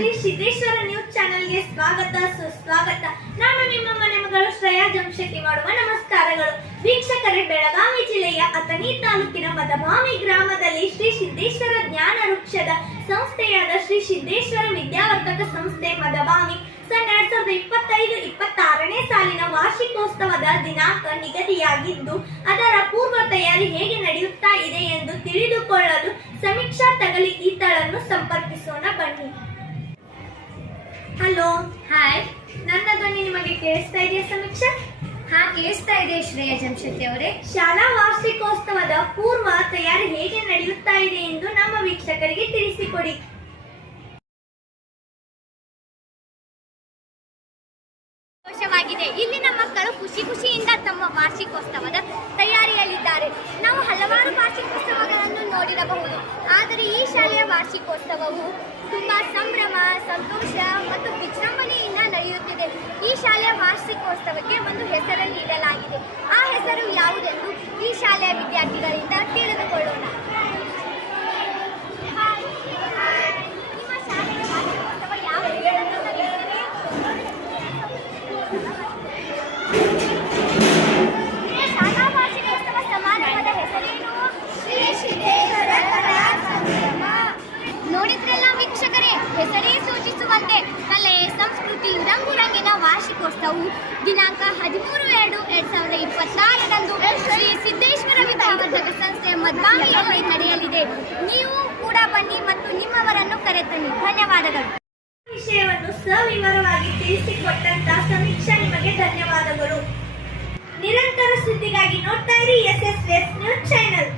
Shri Siddeshwara news ಚಾನೆಲ್ಗೆ ಸ್ವಾಗತ ಸುಸ್ವಾಗತ. ನಾನು ನಿಮ್ಮ ಮನೆ ಮಗಳು ಶ್ರೇಯಾ ಜಂಶೆಟ್ಟಿ ಮಾಡುವ ನಮಸ್ಕಾರಗಳು. ವೀಕ್ಷಕರೇ, ಬೆಳಗಾವಿ ಜಿಲ್ಲೆಯ ಅಥಣಿ ತಾಲೂಕಿನ ಮದಭಾವಿ ಗ್ರಾಮದಲ್ಲಿ ಶ್ರೀ ಸಿದ್ದೇಶ್ವರ ಜ್ಞಾನ ವೃಕ್ಷದ ಸಂಸ್ಥೆಯಾದ ಶ್ರೀ ಸಿದ್ದೇಶ್ವರ ವಿದ್ಯಾವರ್ಧಕ ಸಂಸ್ಥೆ ಮದಭಾವಿ 2025-26ನೇ ಸಾಲಿನ ವಾರ್ಷಿಕೋತ್ಸವದ ದಿನಾಂಕ ನಿಗದಿಯಾಗಿದ್ದು, ಅದರ ಪೂರ್ವ ತಯಾರಿ ಹೇಗೆ ನಡೆಯುತ್ತಾ ಇದೆ ಎಂದು ತಿಳಿದುಕೊಳ್ಳಲು ಸಮೀಕ್ಷಾ ತಗಲಿ ಈತಳನ್ನು ಸಂಪರ್ಕಿಸೋಣ ಬನ್ನಿ. ಹಲೋ. ಹಾಯ್. ನನ್ನ ಧ್ವನಿ ನಿಮಗೆ ಕೇಳಿಸ್ತಾ ಇದೆಯಾ ಸಮೀಕ್ಷಾ? ಹಾ, ಕೇಳಿಸ್ತಾ ಇದೆ ಶ್ರೇಯಾ ಜಂಶೆಟ್ಟಿ ಅವರೇ. ಶಾಲಾ ವಾರ್ಷಿಕೋತ್ಸವದ ಪೂರ್ವ ತಯಾರಿ ಹೇಗೆ ನಡೆಯುತ್ತಾ ಇದೆ ಎಂದು ನಮ್ಮ ವೀಕ್ಷಕರಿಗೆ ತಿಳಿಸಿಕೊಡಿ. ಸಂತೋಷವಾಗಿದೆ. ಇಲ್ಲಿನ ಮಕ್ಕಳು ಖುಷಿಯಿಂದ ತಮ್ಮ ವಾರ್ಷಿಕೋತ್ಸವದ ತಯಾರಿಯಲ್ಲಿದ್ದಾರೆ. ನಾವು ಹಲವಾರು ವಾರ್ಷಿಕೋತ್ಸವಗಳನ್ನು ನೋಡಿರಬಹುದು, ಆದರೆ ಈ ಶಾಲೆಯ ವಾರ್ಷಿಕೋತ್ಸವವು ತುಂಬಾ ಸಂಭ್ರಮ, ಸಂತೋಷ ಮತ್ತು ವಿಜೃಂಭಣೆಯಿಂದ ನಡೆಯುತ್ತಿದೆ. ಈ ಶಾಲೆಯ ವಾರ್ಷಿಕೋತ್ಸವಕ್ಕೆ ಒಂದು ಹೆಸರನ್ನು ನೀಡಲಾಗಿದೆ. ಆ ಹೆಸರು ಯಾವುದೆಂದು ಈ ಶಾಲೆಯ ವಿದ್ಯಾರ್ಥಿಗಳಿಂದ ತಿಳಿದುಕೊಳ್ಳೋಣ. ನಿಮ್ಮ ಶಾಲೆಯ ವಾರ್ಷಿಕೋತ್ಸವ ಯಾವ ದಿನದಂದು ನಡೆಯುತ್ತದೆ? ಶಾಲಾ ವಾರ್ಷಿಕೋತ್ಸವ ಸಮಾರಂಭದ ಹೆಸರೇನು? ಶ್ರೀ ಸಿದ್ದೇಶ್ವರ ಕಲಾ ಸಂಗಮ. ನೋಡಿದ್ರಲ್ಲ ವೀಕ್ಷಕರೇ, ಹೆಸರೇ ಸೂಚಿಸುವಂತೆ ಕಲೆ, ಸಂಸ್ಕೃತಿ, ರಂಗುರಂಗಿನ ವಾರ್ಷಿಕೋತ್ಸವವು ದಿನಾಂಕ 13/2/2026ರಂದು ಶ್ರೀ ಸಿದ್ದೇಶ್ವರ ವಿದ್ಯಾವರ್ಧಕ ಸಂಸ್ಥೆ ಮದ್ಭಾವಿಯಲ್ಲಿ ನಡೆಯಲಿದೆ. ನೀವು ಕೂಡ ಬನ್ನಿ ಮತ್ತು ನಿಮ್ಮವರನ್ನು ಕರೆತನ್ನಿ. ಧನ್ಯವಾದಗಳು. ವಿಷಯವನ್ನು ಸವಿವರವಾಗಿ ತಿಳಿಸಿಕೊಟ್ಟಂತ ಸಮೀಕ್ಷಾ ನಿಮಗೆ ಧನ್ಯವಾದಗಳು. ನಿರಂತರ ಸುದ್ದಿಗಾಗಿ ನೋಡ್ತಾ ಇರಿ SSS ನ್ಯೂಸ್ ಚಾನೆಲ್.